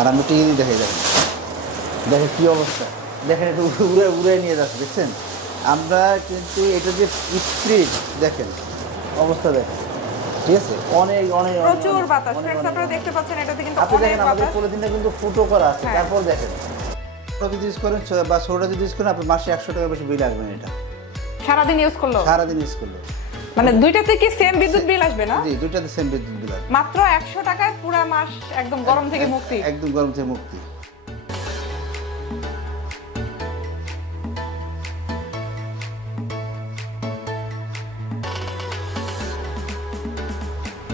আর আমি টিকে দেখে দেখেন দেখেন কী অবস্থা, দেখেন একটু উড়ে উড়ে নিয়ে যাচ্ছে, দেখছেন? আমরা কিন্তু এটা যে স্পিড দেখেন, অবস্থা দেখেন, ঠিক আছে? অনেক অনেক প্রচুর বাতাস फ्रेंड्स, আপনারা দেখতে পাচ্ছেন এটাতে কিন্তু আপনি অনেক দেখেন আমাদের বাতাস। পলিথিনটা কিন্তু ফুটো করা আছে। তারপর দেখেন যদি ইউজ করেন বা ছোটটা যদি ইউজ করেন আপনি মাসে 100 টাকা বেশি বিল আসবেন। এটা সারাদিন ইউজ করলো, সারাদিন ইউজ করলো মানে দুইটাতে কি সেম বিদ্যুৎ বিল আসবে না? জি, দুইটাতে সেম বিদ্যুৎ বিল আসবে। মাত্র 100 টাকায় পুরো মাস একদম গরম থেকে মুক্তি। একদম গরম থেকে মুক্তি।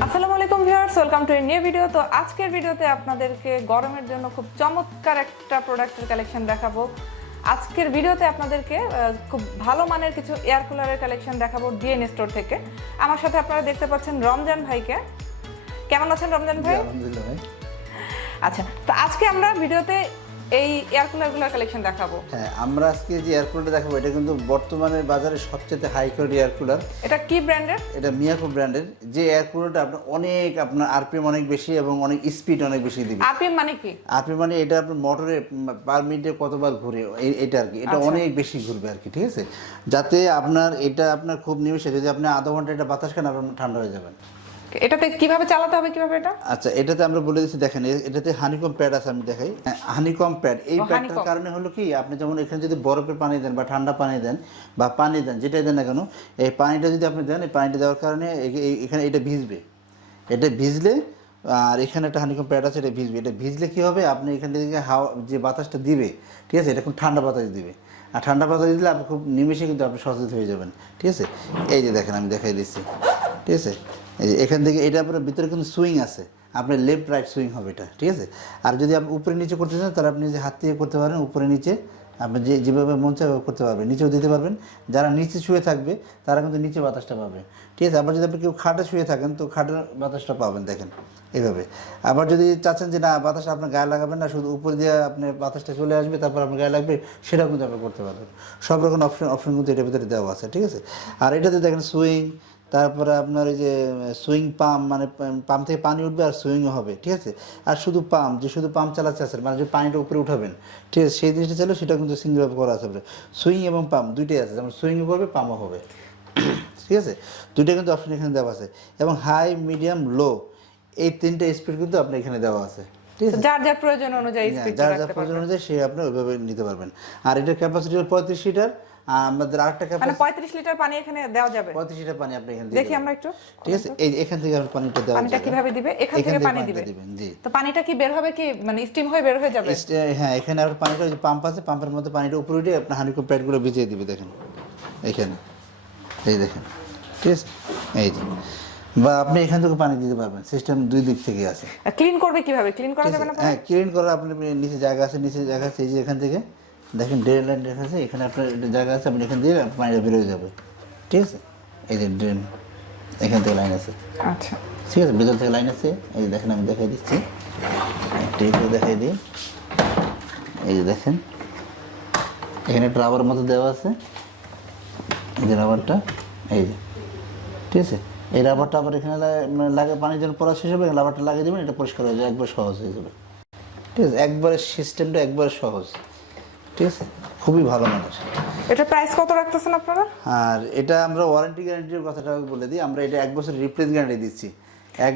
আসসালামু আলাইকুম viewers, welcome to a new video. তো আজকের ভিডিওতে আপনাদেরকে গরমের জন্য খুব চমৎকার একটা প্রোডাক্টের কালেকশন দেখাবো। আজকের ভিডিওতে আপনাদেরকে খুব ভালো মানের কিছু এয়ার কুলারের কালেকশন দেখাবো ডিএন স্টোর থেকে। আমার সাথে আপনারা দেখতে পাচ্ছেন রমজান ভাইকে। কেমন আছেন রমজান ভাই? আলহামদুলিল্লাহ ভাই। আচ্ছা, তো আজকে আমরা ভিডিওতে এই এয়ার কুলারগুলোর কালেকশন দেখাবো। হ্যাঁ, আমরা আজকে যে এয়ার কুলারটা দেখাবো এটা কিন্তু বর্তমানে বাজারে সবচেয়ে হাই কোয়ালিটি এয়ার কুলার। এটা কি ব্র্যান্ডের? এটা মিয়াকো ব্র্যান্ডের। যে এয়ার কুলারটা আপনার আরপিএম অনেক বেশি এবং অনেক স্পিড অনেক বেশি দিবে। আরপিএম মানে কি? আরপিএম মানে এটা আপনার মোটরে পার মিনিটে কতবার ঘুরে এটা আর কি। এটা অনেক বেশি ঘুরবে আর কি, ঠিক আছে? যাতে আপনার খুব নিমিষে যদি আপনি আধা ঘন্টা এটা বাতাস খান আপনার ঠান্ডা হয়ে যাবেন। এটাতে কিভাবে চালাতে হবে, কিভাবে এটা? আচ্ছা, এটাতে আমরা বলে দিচ্ছি, দেখেন এটাতে হানিকম প্যাড আছে, আমি দেখাই। হানিকম প্যাড, এই প্যাডটার কারণে হলো কি, আপনি যেমন এখানে যদি বরফের পানি দেন বা ঠান্ডা পানি দেন বা পানি দেন, যেটাই দেন না কেন, এই পানিটা যদি আপনি দেন, এই পানিটা দেওয়ার কারণে এখানে এটা ভিজবে। এটা ভিজলে আর এখানে একটা হানিকম প্যাড আছে, এটা ভিজবে। এটা ভিজলে কী হবে, আপনি এখান থেকে হাওয়া যে বাতাসটা দিবে, ঠিক আছে, এটা খুব ঠান্ডা বাতাস দিবে। আর ঠান্ডা বাতাস দিলে আপনি খুব নিমেষে কিন্তু আপনি সচেতন হয়ে যাবেন, ঠিক আছে? এই যে দেখেন আমি দেখাই দিচ্ছি, ঠিক আছে? এই যে এখান থেকে এটা আপনার ভিতরে কিন্তু সুইং আছে, আপনার লেফট রাইট সুইং হবে এটা, ঠিক আছে? আর যদি আপনি উপরে নিচে করতে চান তাহলে আপনি যে হাত থেকে করতে পারেন, উপরে নিচে আপনি যেভাবে মন চায় করতে পারবেন, নিচেও দিতে পারবেন। যারা নিচে শুয়ে থাকবে তারা কিন্তু নিচে বাতাসটা পাবে, ঠিক আছে? আবার যদি আপনি কেউ খাটে শুয়ে থাকেন তো খাটের বাতাসটা পাবেন, দেখেন এইভাবে। আবার যদি চাচ্ছেন যে না বাতাসটা আপনার গায়ে লাগাবেন না, শুধু উপরে দিয়ে আপনার বাতাসটা চলে আসবে তারপর আপনার গায়ে লাগবে, সেটাও কিন্তু আপনি করতে পারবেন। সব রকম অপশন কিন্তু এটার ভিতরে দেওয়া আছে, ঠিক আছে? আর এটাতে দেখেন সুইং, তারপরে আপনার এই যে সুইং পাম্প, মানে পাম্প থেকে পানি উঠবে আর সুইংও হবে, ঠিক আছে? আর শুধু পাম্প চালাচ্ছে আছে, মানে যে পানিটা উপরে উঠাবেন, ঠিক আছে, সেই জিনিসটা চাইলে সেটা কিন্তু সিঙ্গেলভাবে করা আছে। সুইং এবং পাম্প দুইটাই আছে, যেমন সুইংও করবে পাম্পও হবে, ঠিক আছে? দুইটা কিন্তু অপশন এখানে দেওয়া আছে। এবং হাই, মিডিয়াম, লো এই তিনটা স্পিড কিন্তু আপনার এখানে দেওয়া আছে, ঠিক আছে? যার যার প্রয়োজন অনুযায়ী স্পিড যার রাখতে প্রয়োজন পারবেন। অনুযায়ী সে আপনি ওইভাবে নিতে পারবেন। আর এটার ক্যাপাসিটি হলো 35 লিটার। আর আমাদের আরেকটা মানে ক্যাপাসিটি 35 লিটার পানি এখানে দেওয়া যাবে। 35 লিটার পানি আপনি এখানে দেখি আমরা একটু, ঠিক আছে? এই এখান থেকে আপনি পানিটা দেওয়া পানিটা কিভাবে দিবে? এখান থেকে পানি দিবে। জি। তো পানিটা কি বের হবে, কি মানে স্টিম হয়ে বের হয়ে যাবে? হ্যাঁ, এখানে আপনার পানিটা যে পাম্প আছে, পাম্পের মধ্যে পানিটা উপরে উঠে আপনার হানিকম প্যাডগুলো ভিজিয়ে দিবে, দেখেন এখানে, এই দেখেন, ঠিক আছে? এই যে, বা আপনি এখান থেকে পানি দিতে পারবেন, সিস্টেম দুই দিক থেকে আছে। ক্লিন করবে কিভাবে? ক্লিন করা যাবে না? হ্যাঁ, ক্লিন করা আপনার নিচে জায়গা আছে, এই যে এখান থেকে দেখেন ড্রেন লাইন আছে, এখানে আপনার জায়গা আছে, আপনি এখান দিয়ে পানিটা বেরোয় যাবে, ঠিক আছে? এই যে ড্রেন, এখান থেকে লাইন আছে, আচ্ছা, ঠিক আছে? ভিতর থেকে লাইন আছে, এই যে দেখেন আমি দেখাই দিচ্ছি, একটু দেখাই দিই। এই যে দেখেন এখানে একটা রাবার মতো দেওয়া আছে, এই যে রাবারটা, এই যে, ঠিক আছে? এই রাবারটা আবার এখানে লাগে, পানির জন্য পড়া শেষ হবে, রাবারটা লাগিয়ে দেবেন, এটা পরিষ্কার হয়ে যাবে, একবার সহজ হয়ে যাবে, ঠিক আছে? একবারে সিস্টেমটা একবারে সহজ, ঠিক আছে? খুবই ভালো মানের। এটা প্রাইস কত রাখতেছেন আপনারা? আর এটা আমরা ওয়ারেন্টি গ্যারান্টির কথাটা বলে দিই, আমরা এটা 1 বছর রিপ্লেস গ্যারান্টি দিচ্ছি।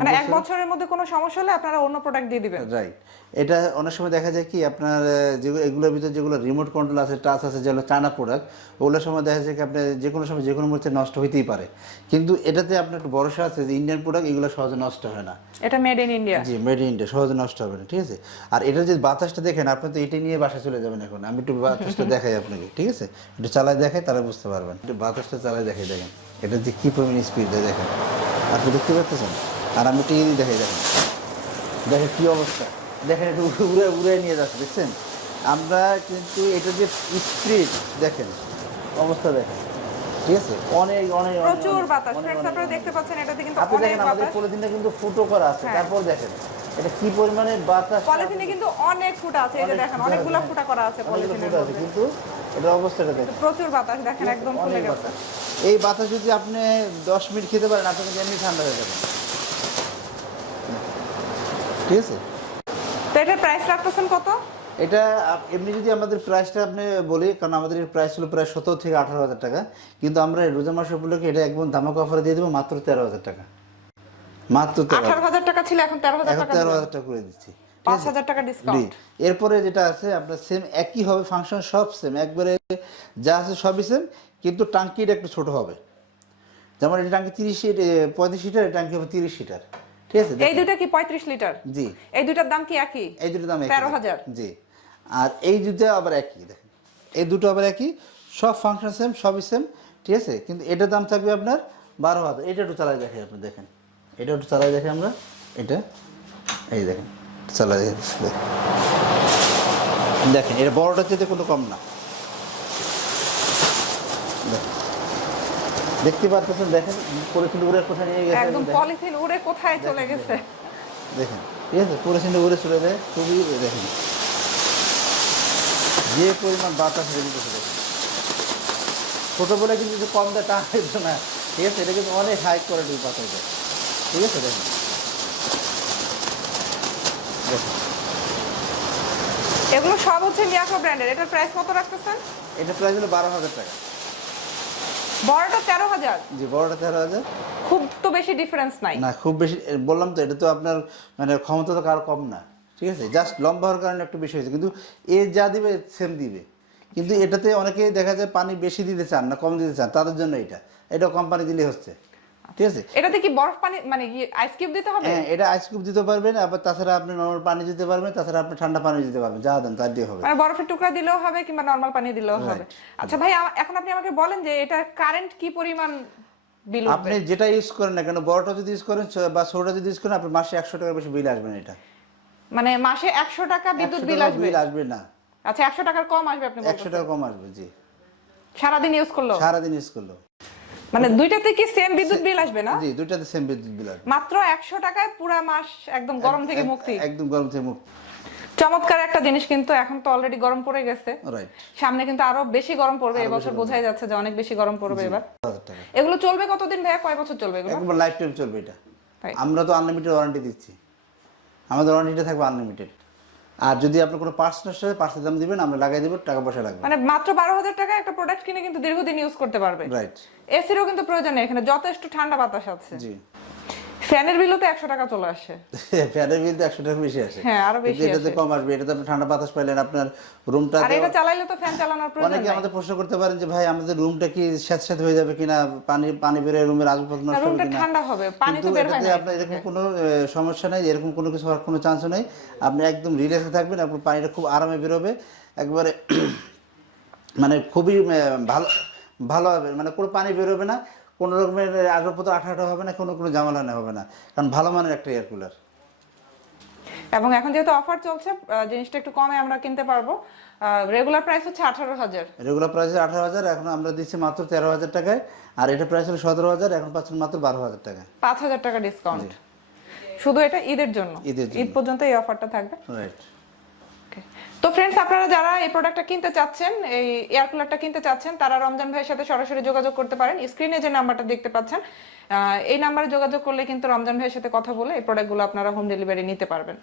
মানে 1 বছরের মধ্যে কোনো সমস্যা হলে আপনারা অন্য প্রোডাক্ট দিয়ে দিবেন। রাইট। এটা অনেক সময় দেখা যায় কি, আপনার যেগুলো এগুলোর ভিতরে যেগুলো রিমোট কন্ট্রোল আছে, টাচ আছে, যেগুলো চায়না প্রোডাক্ট, ওগুলোর সময় দেখা যায় কি আপনার যে কোনো সময় যে কোনো মুহূর্তে নষ্ট হইতেই পারে। কিন্তু এটাতে আপনার একটু ভরসা আছে যে ইন্ডিয়ান প্রোডাক্ট, এগুলো সহজে নষ্ট হয় না। এটা made in India. G, made in India, সহজে নষ্ট হবে না, ঠিক আছে? আর এটা যে বাতাসটা দেখেন, আপনি তো এটা নিয়ে বাসায় চলে যাবেন এখন। আমি একটু বাতাসটা দেখাই আপনাকে, ঠিক আছে? একটু চালায় দেখাই, তাহলে বুঝতে পারবেন। একটু বাতাসটা চালায় দেখাই, দেখেন এটা যে কী পরিমাণ স্পিড দেয়, দেখেন আপনি দেখতে পাচ্ছেন। আর আমি টিকে দেখাই, দেখেন কী অবস্থা, দেখেন একটু উড়ে উড়ে নিয়ে যাচ্ছে, দেখছেন? আমরা কিন্তু এটা যে স্পিড দেখেন, অবস্থা দেখেন, ঠিক আছে? অনেক অনেক প্রচুর বাতাস फ्रेंड्स, আপনারা দেখতে পাচ্ছেন এটাতে কিন্তু আপনি অনেক দেখেন আমাদের বাতাস। পলিথিনটা কিন্তু ফুটো করা আছে। তারপর দেখেন এটা কি পরিমাণে বাতাস, পলিথিনে কিন্তু অনেক ফুটা আছে, এই যে দেখেন অনেকগুলো ফুটা করা আছে পলিথিনের মধ্যে, কিন্তু এটা অবস্থাটা দেখেন প্রচুর বাতাস, দেখেন একদম ফুলে গেছে। এই বাতাস যদি আপনি 10 মিনিট খেতে পারেন, আপনি কিন্তু এমনি ঠান্ডা হয়ে যাবেন, ঠিক আছে? তো এটার প্রাইস রাখতেছেন কত? এটা এমনি যদি আমাদের প্রাইসটা আপনি বলি, কারণ আমাদের এর প্রাইস ছিল প্রায় 17 থেকে 18,000 টাকা, কিন্তু আমরা এই রোজা মাস উপলক্ষে এটা একদম ধামাকা অফারে দিয়ে দেবো মাত্র 13,000 টাকা। মাত্র 18,000 টাকা ছিল, এখন 13,000 টাকা 13,000 টাকা করে দিচ্ছি। 5,000 টাকা ডিসকাউন্ট। এরপরে যেটা আছে আপনার সেম একই হবে, ফাংশন সব সেম, একবারে যা আছে সবই সেম, কিন্তু টাঙ্কিটা একটু ছোট হবে। যেমন এই টাঙ্কি 35 লিটার, এই টাঙ্কি হবে 30 লিটার, ঠিক আছে? এই দুটো কি 35 লিটার? জি। এই দুটার দাম কি একই? এই দুটোর দাম 13,000। জি। আর এই দুটো আবার একই, দেখেন এই দুটো আবার একই, সব ফাংশন সেম, সবই সেম, ঠিক আছে? কিন্তু এটার দাম থাকবে আপনার 12,000। এটা একটু চালাই দেখে আপনি, দেখেন এটা একটু চালাই দেখে আমরা, এটা এই দেখেন চালাই দেখেন, এটা বড়টার চেয়ে কোনো কম না। দেখতে পাচ্ছেন, দেখেন পলিথিন উড়ে কোথায় নিয়ে গেছে, একদম পলিথিন উড়ে কোথায় চলে গেছে দেখেন, ঠিক আছে? পলিথিন উড়ে চলে যায়, খুবই দেখেন যে পরিমাণ বাতাস বেরিয়েছে, দেখেন ছোটো বলে কিন্তু কম দেয় তা হইতো না, ঠিক আছে? এটা কিন্তু অনেক হাই কোয়ালিটির বাতাস দেয়, ঠিক আছে? দেখেন দেখেন এগুলো সব হচ্ছে মিয়াকো ব্র্যান্ডের। এটার প্রাইস কত রাখতেছেন? এটা প্রাইস হলো 12,000 টাকা। বড়টা 13,000? জি, বড়টা 13,000। খুব তো বেশি ডিফারেন্স নাই না, খুব বেশি বললাম তো, এটা তো আপনার মানে ক্ষমতা তো কারো কম না, ঠিক আছে? জাস্ট লম্বা হওয়ার কারণে একটু বেশি হয়েছে, কিন্তু এ যা দিবে সেম দিবে। কিন্তু এটাতে অনেকেই দেখা যায় পানি বেশি দিতে চান না, কম দিতে চান, তাদের জন্য এটা কোম্পানি দিলে হচ্ছে, ঠিক আছে? এটাতে কি বরফ পানি মানে আইস কিউব দিতে হবে? হ্যাঁ, এটা আইস কিউব দিতে পারবেন, আবার তাছাড়া আপনি নরমাল পানি দিতে পারবেন, তাছাড়া আপনি ঠান্ডা পানি দিতে পারবেন, যা দেন তার দিয়ে হবে। মানে বরফের টুকরা দিলেও হবে কিংবা নরমাল পানি দিলেও হবে। আচ্ছা ভাই, এখন আপনি আমাকে বলেন যে এটা কারেন্ট কি পরিমাণ বিল উঠবে? আপনি যেটা ইউজ করেন না কেন, বড়টা যদি ইউজ করেন বা ছোটটা যদি ইউজ করেন, আপনার মাসে 100 টাকার বেশি বিল আসবে না। এটা মানে মাসে 100 টাকা বিদ্যুৎ বিল আসবে? বিল আসবে না। আচ্ছা, 100 টাকার কম আসবে আপনি বলছেন? 100 টাকা কম আসবে, জি। সারাদিন ইউজ করলো? সারাদিন ইউজ করলো। মানে দুইটাতে কি সেম বিদ্যুৎ বিল আসবে না? জি, দুইটাতে সেম বিদ্যুৎ বিল আসবে। মাত্র 100 টাকায় পুরো মাস একদম গরম থেকে মুক্তি। একদম গরম থেকে মুক্তি। চমৎকার একটা জিনিস, কিন্তু এখন তো অলরেডি গরম পড়ে গেছে, রাইট। সামনে কিন্তু আরো বেশি গরম পড়বে, এবছর বোঝাই যাচ্ছে যে অনেক বেশি গরম পড়বে এবার। 1000 টাকা। এগুলো চলবে কতদিন ভাইয়া, কয় বছর চলবে এগুলো? একদম লাইফ টাইম চলবে এটা। তাই? আমরা তো আনলিমিটেড ওয়ারেন্টি দিচ্ছি, আমাদের ওয়ারেন্টিটা থাকবে আনলিমিটেড। আর যদি আপনার কোনো পার্টস নষ্ট হয়, পার্টসের দাম দিবেন, আমরা লাগাই দেব, টাকা পয়সা লাগবে। মানে মাত্র 12,000 টাকা একটা প্রোডাক্ট কিনে কিন্তু দীর্ঘদিন ইউজ করতে পারবে। রাইট। এসিরও কিন্তু প্রয়োজন নেই, এখানে যথেষ্ট ঠান্ডা বাতাস আছে। জি। ফ্যানের বিলও তো 100 টাকা চলে আসে। ফ্যানের বিল তো 100 টাকা বেশি আসে। হ্যাঁ, আরো বেশি আসে। এটাতে কম আসবে, এটাতে আপনি ঠান্ডা বাতাস পাইলেন, আপনার রুমটা। আর এটা চালাইলে তো ফ্যান চালানোর প্রয়োজন অনেকে নেই। আমাদের প্রশ্ন করতে পারেন যে ভাই আমাদের রুমটা কি স্যাঁতস্যাঁত হয়ে যাবে কিনা, পানি বেরোয় রুমের আসবাবপত্র নষ্ট হবে রুমটা কিনা? ঠান্ডা হবে, পানি তো কিন্তু বের হয় এটাতে না। আপনার এরকম কোনো সমস্যা নাই, এরকম কোনো কিছু হওয়ার কোনো চান্স নেই। আপনি একদম রিল্যাক্সে থাকবেন, আপনার পানিটা খুব আরামে বেরোবে, একবারে মানে খুবই ভালো হবে, মানে কোনো পানি বেরোবে না, কোনো রকমের আসবাবপত্র আঠা হবে না, কোনো ঝামেলা হবে না, কারণ ভালো মানের একটা এয়ার কুলার। এবং এখন যেহেতু অফার চলছে, জিনিসটা একটু কমে আমরা কিনতে পারবো। রেগুলার প্রাইস হচ্ছে 18,000। রেগুলার প্রাইস 18,000, এখন আমরা দিচ্ছি মাত্র 13,000 টাকায়। আর এটা প্রাইস হলো 17,000, এখন পাচ্ছেন মাত্র 12,000 টাকায়। 5,000 টাকা ডিসকাউন্ট। শুধু এটা ঈদের জন্য, ঈদ পর্যন্ত এই অফারটা থাকবে। রাইট। তো ফ্রেন্ডস, আপনারা যারা এই প্রোডাক্টটা কিনতে চাচ্ছেন, এই এয়ার কুলারটা কিনতে চাচ্ছেন, তারা রমজান ভাইয়ের সাথে সরাসরি যোগাযোগ করতে পারেন। স্ক্রিনে যে নাম্বারটা দেখতে পাচ্ছেন, এই নাম্বারে যোগাযোগ করলে কিন্তু রমজান ভাইয়ের সাথে কথা বলে এই প্রোডাক্টগুলো আপনারা হোম ডেলিভারি নিতে পারবেন।